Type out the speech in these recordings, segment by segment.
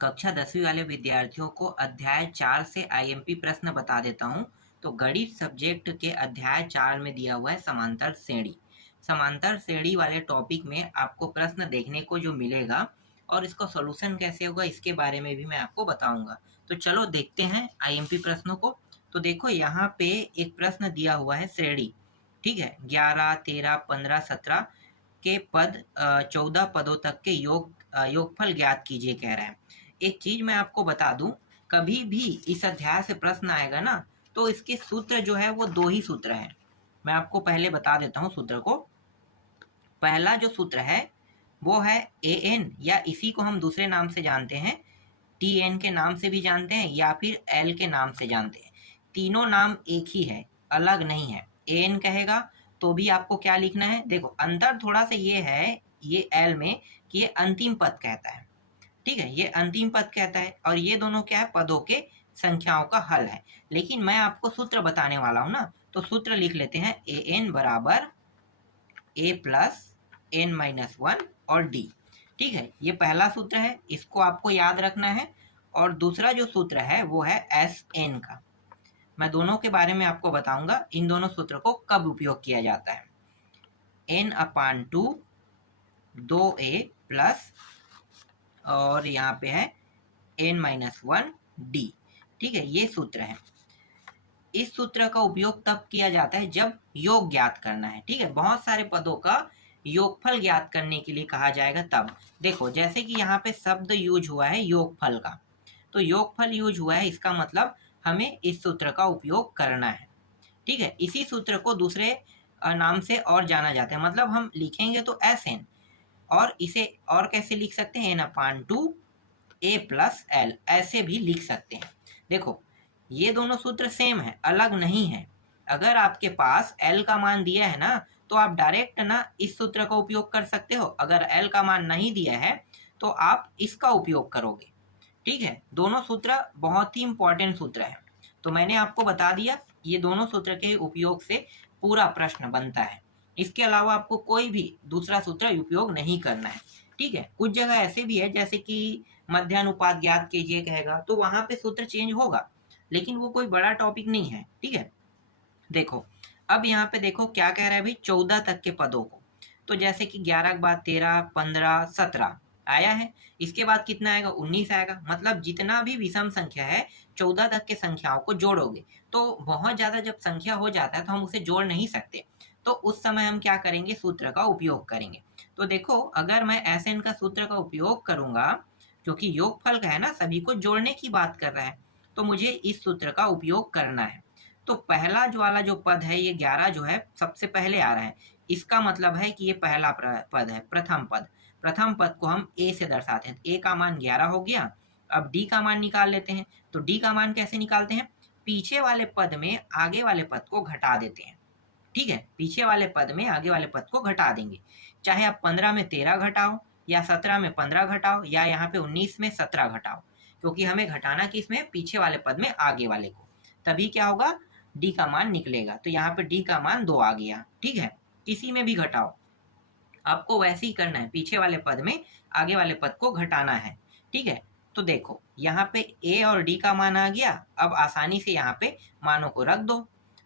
कक्षा 10वीं वाले विद्यार्थियों को अध्याय 4 से आईएमपी प्रश्न बता देता हूँ। तो गणित सब्जेक्ट के अध्याय 4 में दिया हुआ है समांतर श्रेणी। समांतर श्रेणी वाले टॉपिक में आपको प्रश्न देखने को जो मिलेगा और इसका सॉल्यूशन कैसे होगा इसके बारे में भी मैं आपको बताऊंगा। तो चलो देखते हैं आईएमपी प्रश्नों को। तो देखो यहाँ पे एक प्रश्न दिया हुआ है श्रेणी, ठीक है। 11, 13, 15, 17 के पद 14 पदों तक के योगफल ज्ञात कीजिए कह रहा है। एक चीज मैं आपको बता दूं, कभी भी इस अध्याय से प्रश्न आएगा ना तो इसके सूत्र जो है वो दो ही सूत्र हैं। मैं आपको पहले बता देता हूँ सूत्र को। पहला जो सूत्र है वो है ए एन, या इसी को हम दूसरे नाम से जानते हैं, टी एन के नाम से भी जानते हैं या फिर एल के नाम से जानते हैं। तीनों नाम एक ही है, अलग नहीं है। ए एन कहेगा तो भी आपको क्या लिखना है, देखो अंतर थोड़ा सा ये है, ये एल में कि ये अंतिम पद कहता है, ठीक है, ये अंतिम पद कहता है, और ये दोनों क्या है, पदों के संख्याओं का हल है। लेकिन मैं आपको सूत्र बताने वाला हूं ना, तो सूत्र लिख लेते हैं ए एन बराबर ए प्लस एन माइनस वन और डी, ठीक है। ये पहला सूत्र है, इसको आपको याद रखना है। और दूसरा जो सूत्र है वो है एस एन का। मैं दोनों के बारे में आपको बताऊंगा, इन दोनों सूत्र को कब उपयोग किया जाता है। N upon two 2a plus, और यहाँ पे है एन माइनस वन डी, ठीक है, ये सूत्र है। इस सूत्र का उपयोग तब किया जाता है जब योग ज्ञात करना है, ठीक है। बहुत सारे पदों का योगफल ज्ञात करने के लिए कहा जाएगा तब। देखो जैसे कि यहाँ पे शब्द यूज हुआ है योगफल का, तो योगफल यूज हुआ है, इसका मतलब हमें इस सूत्र का उपयोग करना है, ठीक है। इसी सूत्र को दूसरे नाम से और जाना जाता है, मतलब हम लिखेंगे तो एस एन, और इसे और कैसे लिख सकते हैं, एन अपान टू ए प्लस एल, ऐसे भी लिख सकते हैं। देखो ये दोनों सूत्र सेम है, अलग नहीं है। अगर आपके पास एल का मान दिया है ना तो आप डायरेक्ट ना इस सूत्र का उपयोग कर सकते हो, अगर एल का मान नहीं दिया है तो आप इसका उपयोग करोगे, ठीक है। दोनों सूत्र बहुत ही इंपॉर्टेंट सूत्र है, तो मैंने आपको बता दिया ये दोनों सूत्र के उपयोग से पूरा प्रश्न बनता है। इसके अलावा आपको कोई भी दूसरा सूत्र उपयोग नहीं करना है, ठीक है। कुछ जगह ऐसे भी है जैसे कि मध्यानुपात ज्ञात कीजिए कहेगा, तो वहां पे सूत्र चेंज होगा, लेकिन वो कोई बड़ा टॉपिक नहीं है, ठीक है। देखो अब यहाँ पे देखो क्या कह रहा है भाई, 14 तक के पदों को। तो जैसे कि 11 के बाद 13, 15, 17 आया है, इसके बाद कितना आएगा, 19 आएगा। मतलब जितना भी विषम संख्या है 14 तक के संख्याओं को जोड़ोगे, तो बहुत ज्यादा जब संख्या हो जाता है तो हम उसे जोड़ नहीं सकते, तो उस समय हम क्या करेंगे, सूत्र का उपयोग करेंगे। तो देखो अगर मैं एस एन का सूत्र का उपयोग करूंगा, क्योंकि योगफल का है ना, सभी को जोड़ने की बात कर रहा है, तो मुझे इस सूत्र का उपयोग करना है। तो पहला जो वाला जो पद है, ये 11 जो है सबसे पहले आ रहा है, इसका मतलब है कि ये पहला पद है, प्रथम पद। प्रथम पद को हम ए से दर्शाते हैं, ए का मान 11 हो गया। अब डी का मान निकाल लेते हैं, तो डी का मान कैसे निकालते हैं, पीछे वाले पद में आगे वाले पद को घटा देते हैं, ठीक है। पीछे वाले पद में आगे वाले पद को घटा देंगे, चाहे आप 15 में 13 घटाओ या 17 में 15 घटाओ या यहाँ पे 19 में 17 घटाओ, क्योंकि हमें घटाना किस में, पीछे वाले पद में आगे वाले को, तभी क्या होगा, डी का मान निकलेगा। तो यहाँ पे डी का मान 2 आ गया, ठीक है। किसी में भी घटाओ, आपको वैसे ही करना है, पीछे वाले पद में आगे वाले पद को घटाना है, ठीक है। तो देखो यहाँ पे ए और डी का मान आ गया, अब आसानी से यहाँ पे मानों को रख दो,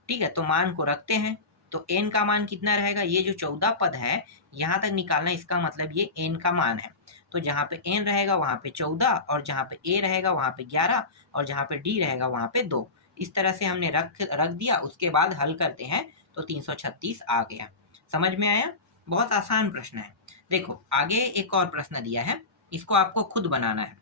ठीक है। तो मान को रखते हैं, तो एन का मान कितना रहेगा, ये जो 14 पद है यहाँ तक निकालना, इसका मतलब ये एन का मान है। तो जहाँ पे एन रहेगा वहाँ पे 14, और जहाँ पे ए रहेगा वहाँ पे 11, और जहाँ पे डी रहेगा वहाँ पे 2। इस तरह से हमने रख दिया, उसके बाद हल करते हैं तो 336 आ गया। समझ में आया, बहुत आसान प्रश्न है। देखो आगे एक और प्रश्न दिया है, इसको आपको खुद बनाना है।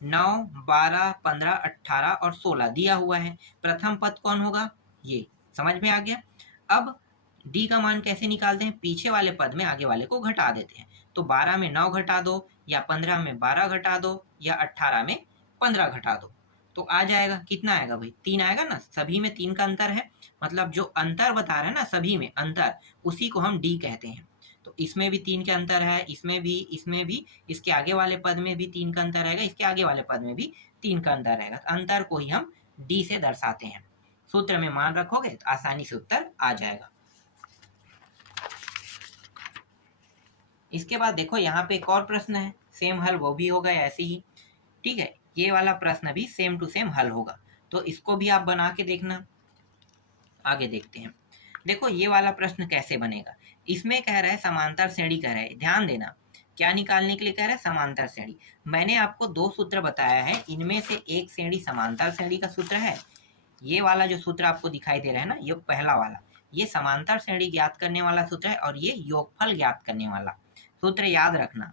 9, 12, 15, 18 और 16 दिया हुआ है, प्रथम पद कौन होगा, ये समझ में आ गया। अब डी का मान कैसे निकालते हैं, पीछे वाले पद में आगे वाले को घटा देते हैं। तो 12 में 9 घटा दो, या 15 में 12 घटा दो, या 18 में 15 घटा दो, तो आ जाएगा, कितना आएगा भाई, 3 आएगा ना। सभी में 3 का अंतर है, मतलब जो अंतर बता रहे हैं ना सभी में अंतर, उसी को हम डी कहते हैं। तो इसमें भी 3 का अंतर है, इसमें भी, इसमें भी, इसके आगे वाले पद में भी 3 का अंतर रहेगा, इसके आगे वाले पद में भी 3 का अंतर रहेगा। तो अंतर को ही हम डी से दर्शाते हैं। सूत्र में मान रखोगे तो आसानी से उत्तर आ जाएगा। इसके बाद देखो यहाँ पे एक और प्रश्न है, सेम हल वो भी होगा ऐसे ही। ठीक है, ये वाला प्रश्न भी सेम टू सेम हल होगा, तो इसको भी आप बना के देखना। आगे देखते हैं। देखो ये वाला प्रश्न कैसे बनेगा। इसमें कह रहा है समांतर श्रेणी कह रहा है, ध्यान देना क्या निकालने के लिए कह रहा है, समांतर श्रेणी। मैंने आपको दो सूत्र बताया है, इनमें से एक श्रेणी समांतर श्रेणी का सूत्र है। ये वाला जो सूत्र आपको दिखाई दे रहा है ना, ये पहला वाला, ये समांतर श्रेणी ज्ञात करने वाला सूत्र है, और ये योगफल ज्ञात करने वाला सूत्र याद रखना।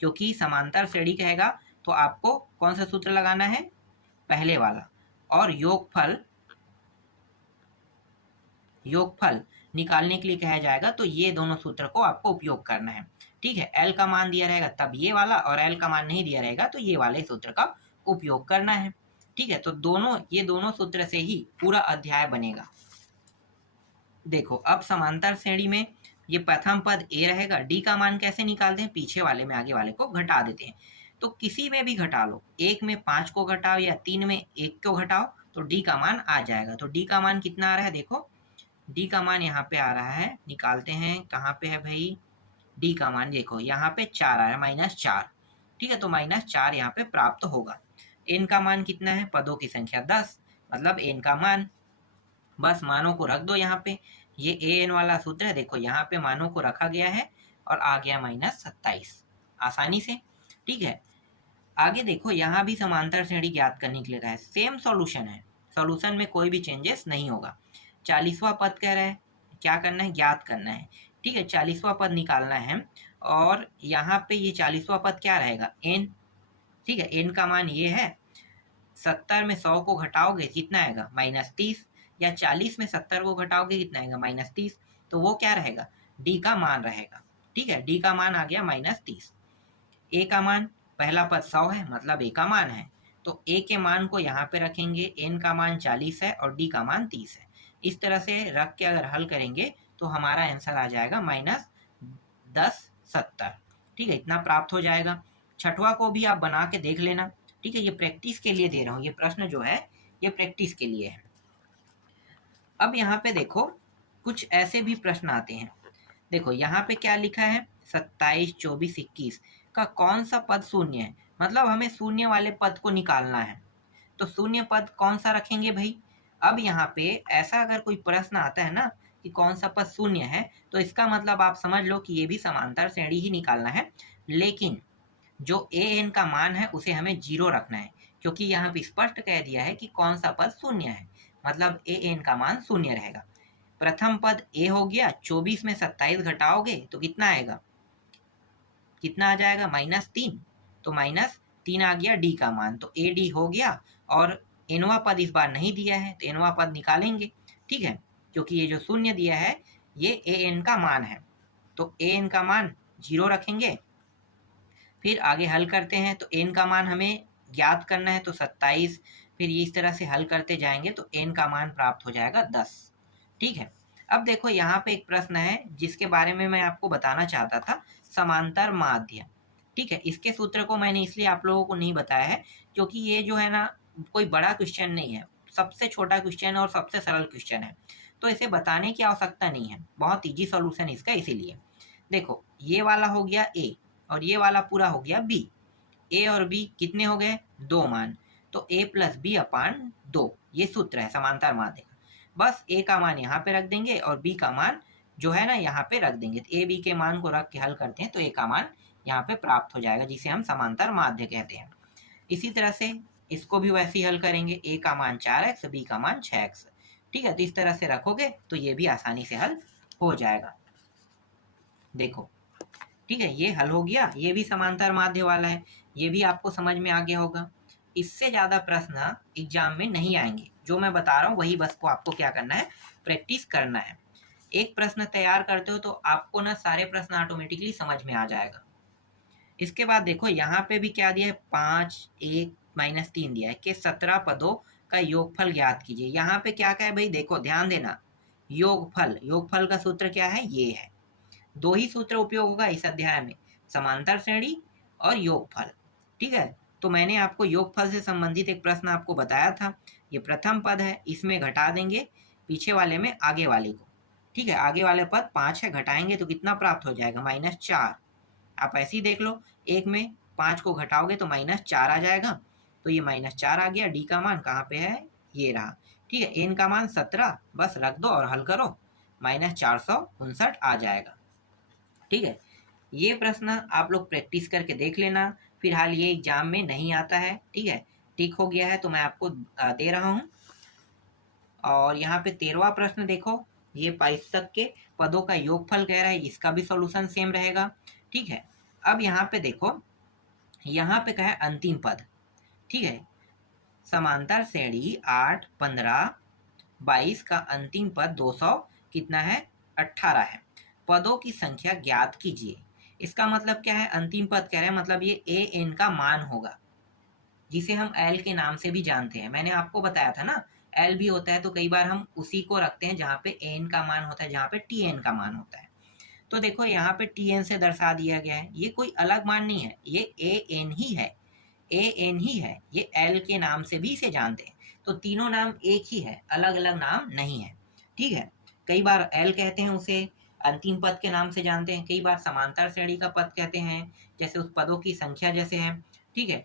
क्योंकि समांतर श्रेणी कहेगा तो आपको कौन सा सूत्र लगाना है, पहले वाला, और योगफल निकालने के लिए कहा जाएगा तो ये दोनों सूत्र को आपको उपयोग करना है। ठीक है, एल का मान दिया रहेगा तब ये वाला, और एल का मान नहीं दिया रहेगा तो ये वाले सूत्र का उपयोग करना है। ठीक है, तो ये दोनों सूत्र से ही पूरा अध्याय बनेगा। देखो अब समांतर श्रेणी में ये प्रथम पद ए रहेगा, डी का मान कैसे निकालते हैं, पीछे वाले में आगे वाले को घटा देते हैं। तो किसी में भी घटा लो, एक में 5 को घटाओ या 3 में 1 को घटाओ तो डी का मान आ जाएगा। तो डी का मान कितना आ रहा है, देखो डी का मान यहाँ पे आ रहा है, निकालते हैं, कहाँ पे है भाई, डी का मान देखो यहाँ पे 4 आ रहा है, -4। ठीक है, तो -4 यहाँ पे प्राप्त होगा। एन का मान कितना है, पदों की संख्या 10, मतलब एन का मान, बस मानों को रख दो यहाँ पे। ये ए एन वाला सूत्र है, देखो यहाँ पे मानों को रखा गया है और आ गया -27 आसानी से। ठीक है, आगे देखो यहाँ भी समांतर श्रेणी ज्ञात करने के लिए कहा है, सेम सॉल्यूशन है, सॉल्यूशन में कोई भी चेंजेस नहीं होगा। 40वां पद कह रहा है क्या करना है, ज्ञात करना है। ठीक है, 40वां पद निकालना है, और यहाँ पे ये 40वां पद क्या रहेगा, एन। ठीक है, एन का मान ये है, 70 में 100 को घटाओगे कितना आएगा, -30, या 40 में 70 को घटाओगे कितना आएगा, -30, तो वो क्या रहेगा, डी का मान रहेगा। ठीक है, डी का मान आ गया -30। ए का मान, पहला पद 100 है मतलब ए का मान है, तो ए के मान को यहाँ पे रखेंगे, एन का मान 40 है और डी का मान 30 है। इस तरह से रख के अगर हल करेंगे तो हमारा आंसर आ जाएगा -10 70। ठीक है, इतना प्राप्त हो जाएगा। छठवां को भी आप बना के देख लेना। ठीक है, ये प्रैक्टिस के लिए दे रहा हूँ, ये प्रश्न जो है ये प्रैक्टिस के लिए है। अब यहाँ पे देखो कुछ ऐसे भी प्रश्न आते हैं। देखो यहाँ पे क्या लिखा है, 27 24 21 का कौन सा पद शून्य है, मतलब हमें शून्य वाले पद को निकालना है। तो शून्य पद कौन सा रखेंगे भाई। अब यहाँ पे ऐसा अगर कोई प्रश्न आता है ना कि कौन सा पद शून्य है, तो इसका मतलब आप समझ लो कि ये भी समांतर श्रेणी ही निकालना है, लेकिन जो ए एन का मान है उसे हमें 0 रखना है, क्योंकि यहाँ पे स्पष्ट कह दिया है कि कौन सा पद शून्य है, मतलब ए एन का मान शून्य रहेगा। प्रथम पद ए हो गया, 24 में 27 घटाओगे तो कितना आएगा, कितना आ जाएगा, -3, तो -3 आ गया डी का मान, तो ए डी हो गया। और एनवा पद इस बार नहीं दिया है तो एनवा पद निकालेंगे। ठीक है, क्योंकि ये जो शून्य दिया है ये ए एन का मान है, तो ए एन का मान 0 रखेंगे। फिर आगे हल करते हैं, तो एन का मान हमें ज्ञात करना है तो 27, फिर इस तरह से हल करते जाएंगे तो एन का मान प्राप्त हो जाएगा 10। ठीक है, अब देखो यहाँ पे एक प्रश्न है जिसके बारे में मैं आपको बताना चाहता था, समांतर माध्य। ठीक है, इसके सूत्र को मैंने इसलिए आप लोगों को नहीं बताया है क्योंकि ये जो है ना कोई बड़ा क्वेश्चन नहीं है, सबसे छोटा क्वेश्चन है और सबसे सरल क्वेश्चन है, तो इसे बताने की आवश्यकता नहीं है, बहुत ईजी सॉल्यूशन इसका। इसीलिए देखो ये वाला हो गया ए और ये वाला पूरा हो गया बी। ए और बी कितने हो गए, 2 मान, तो a प्लस बी अपान 2, ये सूत्र है समांतर माध्य का। बस a का मान यहाँ पे रख देंगे और b का मान जो है ना यहाँ पे रख देंगे, तो a b के मान को रख के हल करते हैं तो a का मान यहाँ पे प्राप्त हो जाएगा, जिसे हम समांतर माध्य कहते हैं। इसी तरह से इसको भी वैसे ही हल करेंगे, a का मान 4x, b का मान 6x। ठीक है, तो इस तरह से रखोगे तो ये भी आसानी से हल हो जाएगा। देखो ठीक है, ये हल हो गया, ये भी समांतर माध्य वाला है, ये भी आपको समझ में आ गया होगा। इससे ज़्यादा प्रश्न एग्जाम में नहीं आएंगे, जो मैं बता रहा हूँ वही बस को आपको क्या करना है, प्रैक्टिस करना है। एक प्रश्न तैयार करते हो तो आपको ना सारे प्रश्न ऑटोमेटिकली समझ में आ जाएगा। इसके बाद देखो यहाँ पे भी क्या दिया है, 5 1 -3 दिया है कि 17 पदों का योगफल ज्ञात कीजिए। यहाँ पे क्या है भाई, देखो ध्यान देना, योगफल का सूत्र क्या है, ये है। 2 ही सूत्र उपयोग होगा इस अध्याय में, समांतर श्रेणी और योगफल। ठीक है, तो मैंने आपको योगफल से संबंधित एक प्रश्न आपको बताया था, ये प्रथम पद है, इसमें घटा देंगे पीछे वाले में आगे वाले को। ठीक है, आगे वाले पद 5 है, घटाएंगे तो कितना प्राप्त हो जाएगा, -4। आप ऐसे ही देख लो, एक में 5 को घटाओगे तो -4 आ जाएगा, तो ये -4 आ गया। डी का मान कहाँ पे है, ये रहा। ठीक है, एन का मान 17, बस रख दो और हल करो, -459 आ जाएगा। ठीक है, ये प्रश्न आप लोग प्रैक्टिस करके देख लेना, फिलहाल ये एग्जाम में नहीं आता है। ठीक है, टिक हो गया है तो मैं आपको दे रहा हूँ। और यहाँ पे 13वां प्रश्न देखो, ये पाइस्थक के पदों का योगफल कह रहा है, इसका भी सॉल्यूशन सेम रहेगा। ठीक है, अब यहाँ पे देखो, यहाँ पे कहा है अंतिम पद। ठीक है, समांतर श्रेणी 8, 15, 22 का अंतिम पद 200 कितना है, 18 है। पदों की संख्या ज्ञात कीजिए। इसका मतलब क्या है, अंतिम पद कह रहे हैं, मतलब ये ए एन का मान होगा, जिसे हम एल के नाम से भी जानते हैं। मैंने आपको बताया था ना, एल भी होता है तो कई बार हम उसी को रखते हैं जहाँ पे एन का मान होता है, जहाँ पे टी एन का मान होता है। तो देखो यहाँ पे टी एन से दर्शा दिया गया है, ये कोई अलग मान नहीं है, ये ए एन ही है, ए एन ही है, ये एल के नाम से भी इसे जानते हैं। तो तीनों नाम एक ही है, अलग अलग नाम नहीं है। ठीक है, कई बार एल कहते हैं उसे, अंतिम पद के नाम से जानते हैं, कई बार समांतर श्रेणी का पद कहते हैं, जैसे उस पदों की संख्या जैसे है। ठीक है,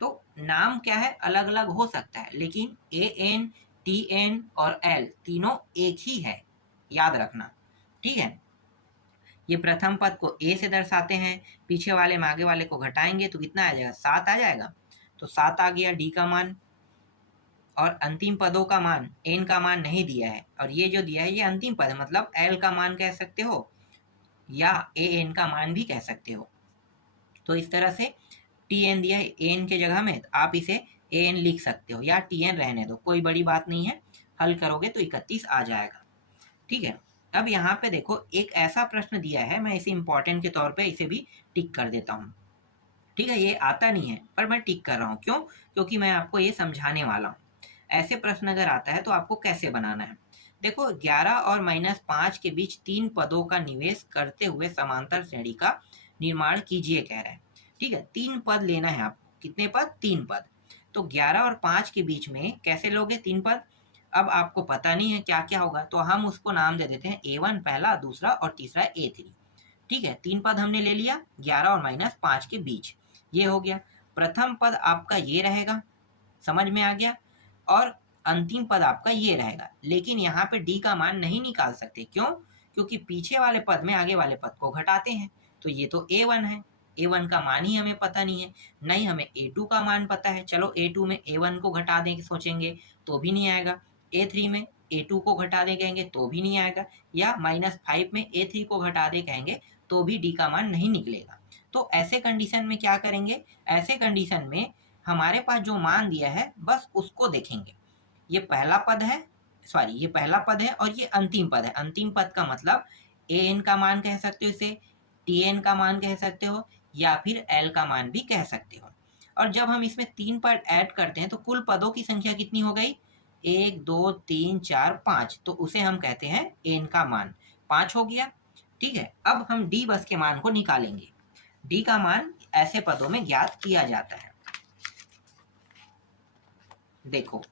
तो नाम क्या है, अलग अलग हो सकता है, लेकिन ए एन, टी एन और एल तीनों एक ही है, याद रखना। ठीक है, ये प्रथम पद को ए से दर्शाते हैं, पीछे वाले में आगे वाले को घटाएंगे तो कितना आ जाएगा, 7 आ जाएगा, तो 7 आ गया डी का मान। और अंतिम पदों का मान, एन का मान नहीं दिया है, और ये जो दिया है ये अंतिम पद है, मतलब एल का मान कह सकते हो या ए एन का मान भी कह सकते हो। तो इस तरह से टी एन दिया है एन के जगह में, आप इसे ए एन लिख सकते हो या टी एन रहने दो, कोई बड़ी बात नहीं है, हल करोगे तो 31 आ जाएगा। ठीक है, अब यहाँ पे देखो एक ऐसा प्रश्न दिया है, मैं इसे इंपॉर्टेंट के तौर पे इसे भी टिक कर देता हूँ। ठीक है, ये आता नहीं है पर मैं टिक कर रहा हूँ, क्यों, क्योंकि मैं आपको ये समझाने वाला हूँ। ऐसे प्रश्न अगर आता है तो आपको कैसे बनाना है। देखो 11 और -5 के बीच 3 पदों का निवेश करते हुए समांतर श्रेणी का निर्माण कीजिए कह रहा है। ठीक है, 3 पद लेना है आपको, कितने पद, 3 पद। तो 11 और 5 के बीच में कैसे लोगे 3 पद, अब आपको पता नहीं है क्या क्या होगा, तो हम उसको नाम दे देते हैं A1 पहला, दूसरा और तीसरा A3। ठीक है, 3 पद हमने ले लिया 11 और -5 के बीच, ये हो गया। प्रथम पद आपका ये रहेगा, समझ में आ गया, और अंतिम पद आपका ये रहेगा। लेकिन यहाँ पे डी का मान नहीं निकाल सकते, क्यों, क्योंकि पीछे वाले पद में आगे वाले पद को घटाते हैं, तो ये तो A1 है, A1 का मान ही हमें पता नहीं है, नहीं हमें A2 का मान पता है, चलो A2 में A1 को घटा दें सोचेंगे तो भी नहीं आएगा, A3 में A2 को घटा दें कहेंगे तो भी नहीं आएगा, या -5 में A3 को घटा दें कहेंगे तो भी डी का मान नहीं निकलेगा। तो ऐसे कंडीशन में क्या करेंगे, ऐसे कंडीशन में हमारे पास जो मान दिया है बस उसको देखेंगे। ये पहला पद है, सॉरी ये पहला पद है और ये अंतिम पद है। अंतिम पद का मतलब ए एन का मान कह सकते हो, इसे टी एन का मान कह सकते हो, या फिर एल का मान भी कह सकते हो। और जब हम इसमें 3 पद ऐड करते हैं तो कुल पदों की संख्या कितनी हो गई, 1 2 3 4 5, तो उसे हम कहते हैं एन का मान 5 हो गया। ठीक है, अब हम डी बस के मान को निकालेंगे। डी का मान ऐसे पदों में ज्ञात किया जाता है। देखो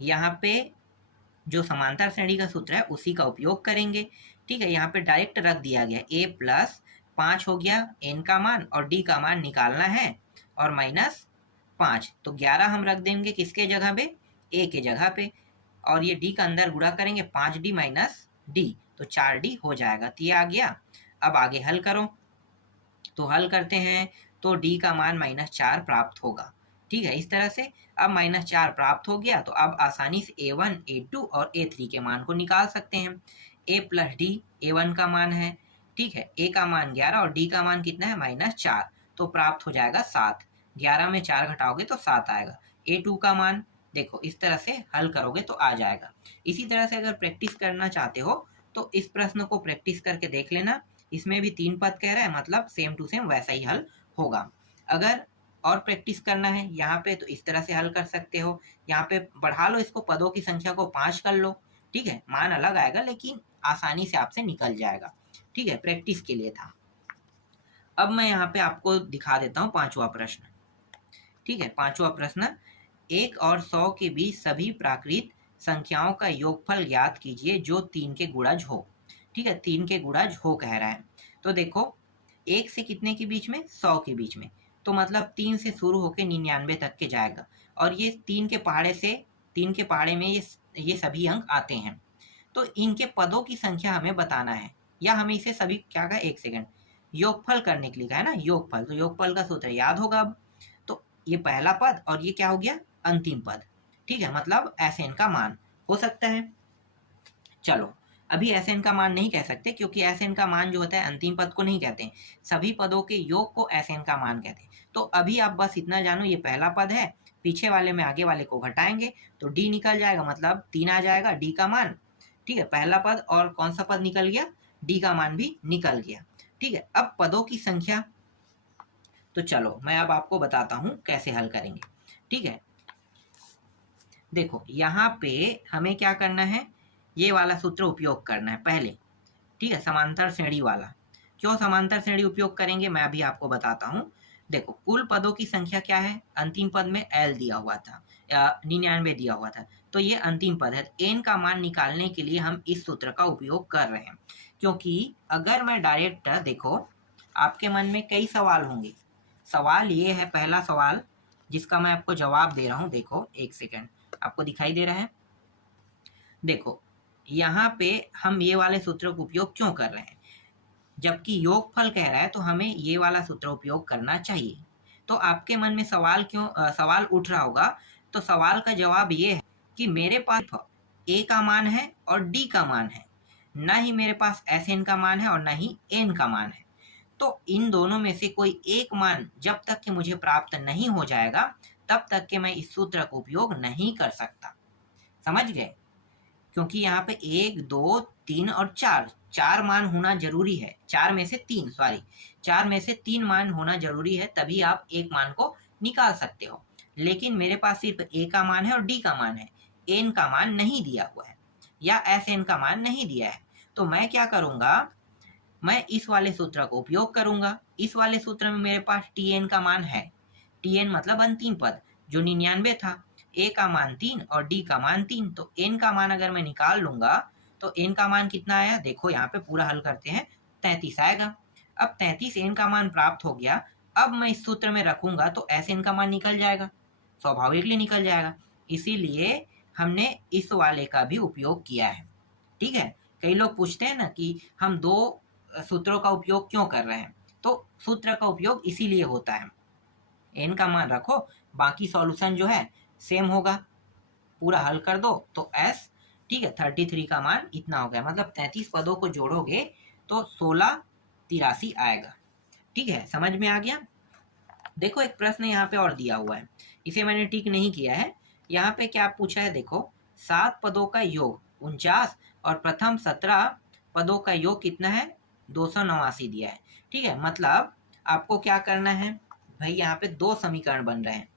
यहाँ पे जो समांतर श्रेणी का सूत्र है उसी का उपयोग करेंगे। ठीक है, यहाँ पे डायरेक्ट रख दिया गया A+5 हो गया n का मान, और d का मान निकालना है, और -5, तो 11 हम रख देंगे किसके जगह पे, a के जगह पे, और ये d का अंदर गुणा करेंगे 5d - d, तो 4d हो जाएगा, तो ये आ गया। अब आगे हल करो, तो हल करते हैं तो d का मान -4 प्राप्त होगा। ठीक है, इस तरह से अब -4 प्राप्त हो गया, तो अब आसानी से A1, A2 और A3 के मान को निकाल सकते हैं। A + D A1 का मान है, ठीक है, A का मान 11 और D का मान कितना है, -4, तो प्राप्त हो जाएगा 7। 11 में 4 घटाओगे तो 7 आएगा। A2 का मान देखो इस तरह से हल करोगे तो आ जाएगा। इसी तरह से अगर प्रैक्टिस करना चाहते हो तो इस प्रश्न को प्रैक्टिस करके देख लेना, इसमें भी 3 पद कह रहा है, मतलब सेम टू सेम वैसा ही हल होगा। अगर और प्रैक्टिस करना है यहाँ पे तो इस तरह से हल कर सकते हो, यहाँ पे बढ़ा लो इसको, पदों की संख्या को 5 कर लो। ठीक है, मान अलग आएगा लेकिन आसानी से आपसे निकल जाएगा। ठीक है, प्रैक्टिस के लिए था। अब मैं यहाँ पे आपको दिखा देता हूँ 5वां प्रश्न। ठीक है, 5वां प्रश्न, 1 और 100 के बीच सभी प्राकृत संख्याओं का योगफल ज्ञात कीजिए जो 3 के गुणज हो। ठीक है, 3 के गुणज हो कह रहा है। तो देखो 1 से कितने के बीच में, 100 के बीच में, तो मतलब 3 से शुरू होकर 99 तक के जाएगा। और ये 3 के पहाड़े में ये सभी अंक आते हैं। तो इनके पदों की संख्या हमें बताना है, या हमें इसे सभी क्या कहा, एक सेकंड, योगफल करने के लिए कहा है ना, योगफल। तो योगफल का सूत्र याद होगा अब। तो ये पहला पद और ये क्या हो गया, अंतिम पद। ठीक है, मतलब Sn का मान हो सकता है। चलो, अभी Sn का मान नहीं कह सकते, क्योंकि Sn का मान जो होता है अंतिम पद को नहीं कहते हैं, सभी पदों के योग को Sn का मान कहते हैं। तो अभी आप बस इतना जानो, ये पहला पद है, पीछे वाले में आगे वाले को घटाएंगे तो d निकल जाएगा, मतलब 3 आ जाएगा d का मान। ठीक है, पहला पद और कौन सा पद निकल गया, d का मान भी निकल गया। ठीक है, अब पदों की संख्या, तो चलो मैं अब आपको बताता हूं कैसे हल करेंगे। ठीक है, देखो यहाँ पे हमें क्या करना है, ये वाला सूत्र उपयोग करना है पहले। ठीक है, समांतर श्रेणी वाला। क्यों समांतर श्रेणी उपयोग करेंगे, मैं अभी आपको बताता हूँ। देखो, कुल पदों की संख्या क्या है, अंतिम पद में L दिया हुआ था, 99 दिया हुआ था, तो ये अंतिम पद है। n का मान निकालने के लिए हम इस सूत्र का उपयोग कर रहे हैं। क्योंकि अगर मैं डायरेक्ट, देखो आपके मन में कई सवाल होंगे। सवाल ये है, पहला सवाल जिसका मैं आपको जवाब दे रहा हूँ, देखो एक सेकेंड, आपको दिखाई दे रहा है, देखो यहाँ पे हम ये वाले सूत्र का उपयोग क्यों कर रहे हैं, जबकि योगफल कह रहा है तो हमें ये वाला सूत्र उपयोग करना चाहिए। तो आपके मन में सवाल उठ रहा होगा। तो सवाल का जवाब ये है कि मेरे पास a का मान है और d का मान है, ना ही मेरे पास Sn का मान है और ना ही n का मान है। तो इन दोनों में से कोई एक मान जब तक कि मुझे प्राप्त नहीं हो जाएगा, तब तक कि मैं इस सूत्र का उपयोग नहीं कर सकता। समझ गए? क्योंकि यहाँ पे 1, 2, 3 और 4 मान होना जरूरी है। 4 में से 3 मान होना जरूरी है, तभी आप एक मान को निकाल सकते हो। लेकिन मेरे पास सिर्फ a का मान है और d का मान है, n का मान नहीं दिया हुआ है, या Sn का मान नहीं दिया है। तो मैं क्या करूंगा, मैं इस वाले सूत्र का उपयोग करूंगा। इस वाले सूत्र में मेरे पास Tn का मान है, Tn मतलब अंतिम पद जो 99 था, a का मान 3 और d का मान 3, तो n का मान अगर मैं निकाल लूंगा तो n का मान कितना आया, देखो यहाँ पे पूरा हल करते हैं, 33 आएगा। अब 33 n का मान प्राप्त हो गया। अब मैं इस सूत्र में रखूंगा तो Sn का मान निकल जाएगा, स्वाभाविकली निकल जाएगा। इसीलिए हमने इस वाले का भी उपयोग किया है। ठीक है, कई लोग पूछते हैं ना कि हम दो सूत्रों का उपयोग क्यों कर रहे हैं, तो सूत्र का उपयोग इसीलिए होता है। n का मान रखो, बाकी सॉल्यूशन जो है सेम होगा, पूरा हल कर दो तो s। ठीक है, 33 का मान इतना हो गया, मतलब 33 पदों को जोड़ोगे तो 1683 आएगा। ठीक है, समझ में आ गया? देखो एक प्रश्न यहाँ पे और दिया हुआ है, इसे मैंने टिक नहीं किया है। यहाँ पे क्या पूछा है, देखो 7 पदों का योग 49 और प्रथम 17 पदों का योग कितना है, 289 दिया है। ठीक है, मतलब आपको क्या करना है भाई, यहाँ पे दो समीकरण बन रहे हैं।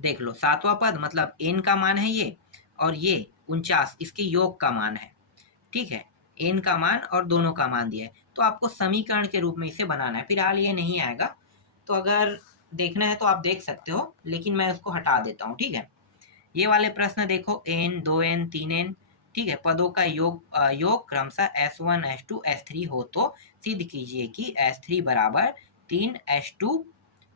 देख लो, 7वां पद मतलब n का मान है ये, और ये 49 इसके योग का मान है। ठीक है, n का मान और दोनों का मान दिया है, तो आपको समीकरण के रूप में इसे बनाना है, फिलहाल ये नहीं आएगा। तो अगर देखना है तो आप देख सकते हो, लेकिन मैं उसको हटा देता हूँ। ठीक है, ये वाले प्रश्न देखो, n 2n 3n, ठीक है, पदों का योग क्रमशः S1 S2 S3 हो तो सिद्ध कीजिए कि S3 बराबर 3 S2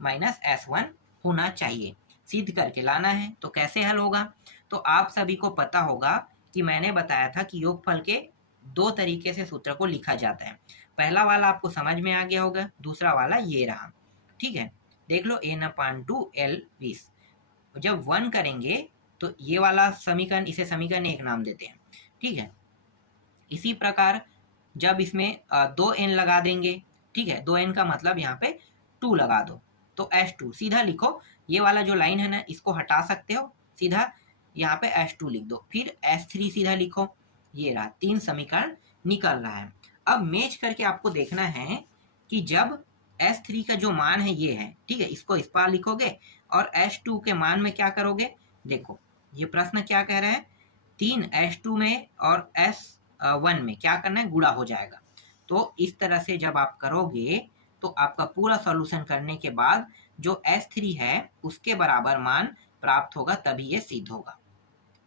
माइनस S1 होना चाहिए। सिद्ध करके लाना है। तो कैसे हल होगा, तो आप सभी को पता होगा कि मैंने बताया था कि योगफल के दो तरीके से सूत्र को लिखा जाता है। पहला वाला आपको समझ में आ गया होगा, दूसरा वाला ये रहा। ठीक है, देख लो, n/2 L 20, जब 1 करेंगे तो ये वाला समीकरण, इसे समीकरण 1 नाम देते हैं। ठीक है, इसी प्रकार जब इसमें 2n लगा देंगे, ठीक है, 2n का मतलब यहाँ पे 2 लगा दो तो S2 सीधा लिखो। ये वाला जो लाइन है ना, इसको हटा सकते हो, सीधा यहाँ पे S2 लिख दो, फिर S3 सीधा लिखो। ये रहा, 3 समीकरण निकल रहा है। अब मैच करके आपको देखना है कि जब S3 का जो मान है ये है, ठीक है, इसको इस पार लिखोगे और S2 के मान में क्या करोगे। देखो ये प्रश्न क्या कह रहा है, 3 S2 में और S1 में क्या करना है, गुणा हो जाएगा। तो इस तरह से जब आप करोगे तो आपका पूरा सॉल्यूशन करने के बाद जो S3 है उसके बराबर मान प्राप्त होगा, तभी ये सिद्ध होगा।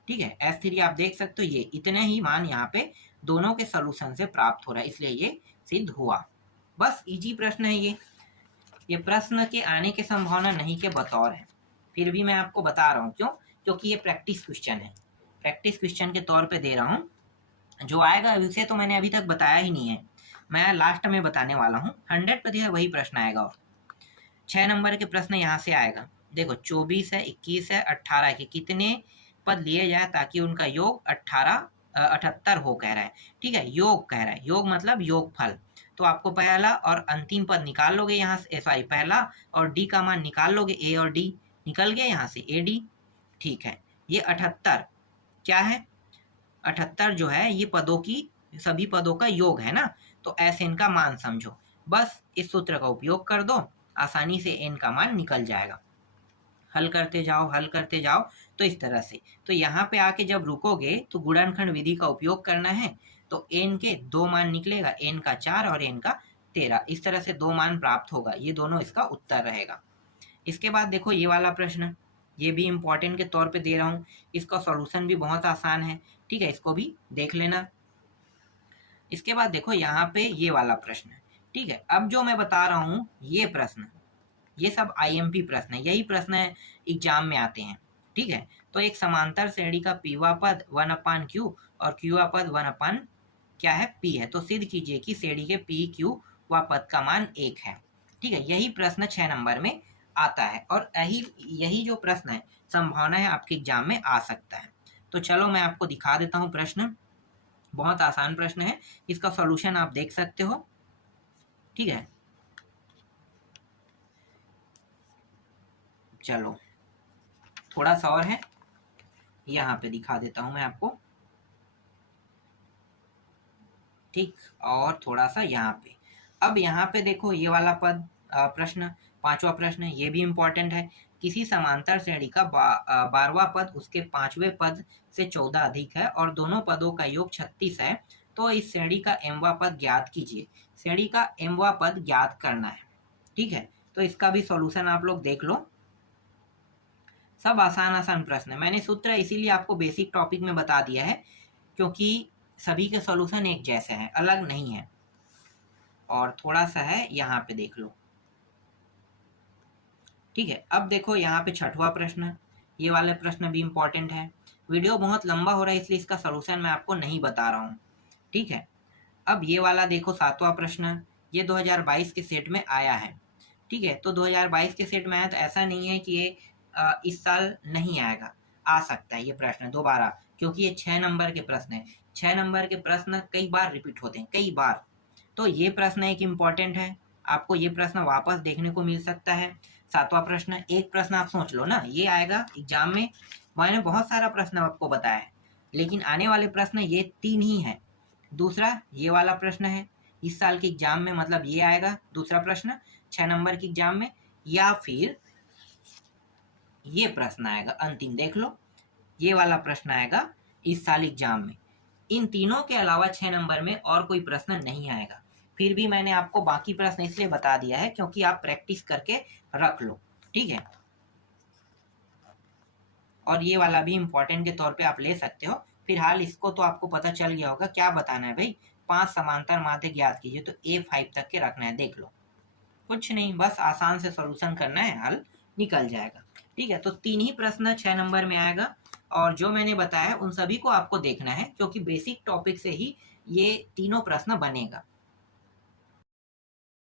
ठीक है, S3 आप देख सकते हो, ये इतने ही मान यहाँ पे दोनों के सॉल्यूशन से प्राप्त हो रहा है, इसलिए ये सिद्ध हुआ। बस इजी प्रश्न है ये प्रश्न के आने की संभावना नहीं के बतौर है, फिर भी मैं आपको बता रहा हूँ। क्यों? क्योंकि ये प्रैक्टिस क्वेश्चन है, प्रैक्टिस क्वेश्चन के तौर पे दे रहा हूँ। जो आएगा उसे तो मैंने अभी तक बताया ही नहीं है, मैं लास्ट में बताने वाला हूँ। 100% वही प्रश्न आएगा। और 6 नंबर के प्रश्न यहाँ से आएगा। देखो 24 है, 21 है, 18 के कितने पद लिए जाए ताकि उनका योग 78 हो, कह रहा है। ठीक है, योग कह रहा है, योग मतलब योगफल। तो आपको पहला और अंतिम पद निकाल लोगे यहाँ से, सॉरी पहला और डी का मान निकाल लोगे, ए और डी निकल गया यहाँ से, ए डी। ठीक है, ये 78 क्या है? 78 जो है ये पदों की, सभी पदों का योग है ना, तो ऐसे इनका मान समझो। बस इस सूत्र का उपयोग कर दो, आसानी से एन का मान निकल जाएगा। हल करते जाओ, हल करते जाओ। तो इस तरह से, तो यहाँ पे आके जब रुकोगे तो गुणनखंड विधि का उपयोग करना है। तो एन के 2 मान निकलेगा, एन का 4 और एन का 13, इस तरह से 2 मान प्राप्त होगा। ये दोनों इसका उत्तर रहेगा। इसके बाद देखो ये वाला प्रश्न, ये भी इंपॉर्टेंट के तौर पे दे रहा हूँ। इसका सॉल्यूशन भी बहुत आसान है, ठीक है, इसको भी देख लेना। इसके बाद देखो यहाँ पे ये वाला प्रश्न, ठीक है। अब जो मैं बता रहा हूँ ये प्रश्न, ये सब आईएमपी प्रश्न है, यही प्रश्न एग्जाम में आते हैं, ठीक है। तो एक समांतर श्रेणी का पीवा पद 1/q और क्यूवा पद 1/ क्या है, पी है। तो सिद्ध कीजिए कि श्रेणी के पी क्यू व पद का मान 1 है। ठीक है, यही प्रश्न 6 नंबर में आता है और यही जो प्रश्न है संभावना है आपके एग्जाम में आ सकता है। तो चलो मैं आपको दिखा देता हूँ प्रश्न, बहुत आसान प्रश्न है, इसका सॉल्यूशन आप देख सकते हो। ठीक है, चलो थोड़ा सा और है, यहाँ पे दिखा देता हूँ मैं आपको। ठीक, और थोड़ा सा यहाँ पे। अब यहाँ पे देखो ये वाला पद प्रश्न, 5वां प्रश्न, ये भी इम्पोर्टेंट है। किसी समांतर श्रेणी का 12वां पद उसके 5वें पद से 14 अधिक है और दोनों पदों का योग 36 है, तो इस श्रेणी का mवां पद ज्ञात कीजिए। श्रेणी का mवां पद ज्ञात करना है, ठीक है। तो इसका भी सॉल्यूशन आप लोग देख लो। सब आसान आसान प्रश्न है, मैंने सूत्र इसीलिए आपको बेसिक टॉपिक में बता दिया है क्योंकि सभी के सॉल्यूशन एक जैसे हैं, अलग नहीं है। और थोड़ा सा है यहाँ पे देख लो, ठीक है। अब देखो यहाँ पे 6वां प्रश्न, ये वाले प्रश्न भी इंपॉर्टेंट है। वीडियो बहुत लंबा हो रहा है इसलिए इसका सॉल्यूशन मैं आपको नहीं बता रहा हूँ, ठीक है। अब ये वाला देखो 7वां प्रश्न, ये 2022 के सेट में आया है, ठीक है। तो 2022 के सेट में आया तो ऐसा नहीं है कि ये इस साल नहीं आएगा, आ सकता है ये प्रश्न दोबारा, क्योंकि ये 6 नंबर के प्रश्न है। 6 नंबर के प्रश्न कई बार रिपीट होते हैं, कई बार। तो ये प्रश्न एक इम्पॉर्टेंट है, आपको ये प्रश्न वापस देखने को मिल सकता है। 7वां प्रश्न, एक प्रश्न आप सोच लो ना, ये आएगा एग्जाम में। मैंने बहुत सारा प्रश्न आपको बताया है, लेकिन आने वाले प्रश्न ये 3 ही हैं। दूसरा ये वाला प्रश्न है, इस साल के एग्जाम में मतलब ये आएगा दूसरा प्रश्न 6 नंबर के एग्जाम में, या फिर ये प्रश्न आएगा अंतिम, देख लो ये वाला प्रश्न आएगा इस साल एग्जाम में। इन तीनों के अलावा 6 नंबर में और कोई प्रश्न नहीं आएगा। फिर भी मैंने आपको बाकी प्रश्न इसलिए बता दिया है क्योंकि आप प्रैक्टिस करके रख लो, ठीक है। और ये वाला भी इंपॉर्टेंट के तौर पे आप ले सकते हो। फिलहाल इसको तो आपको पता चल गया होगा, क्या बताना है भाई, 5 समांतर माध्य ज्ञात कीजिए, तो A5 तक के रखना है, देख लो कुछ नहीं, बस आसान से सॉल्यूशन करना है, हल निकल जाएगा, ठीक है। तो 3 ही प्रश्न 6 नंबर में आएगा और जो मैंने बताया उन सभी को आपको देखना है क्योंकि बेसिक टॉपिक से ही ये तीनों प्रश्न बनेगा।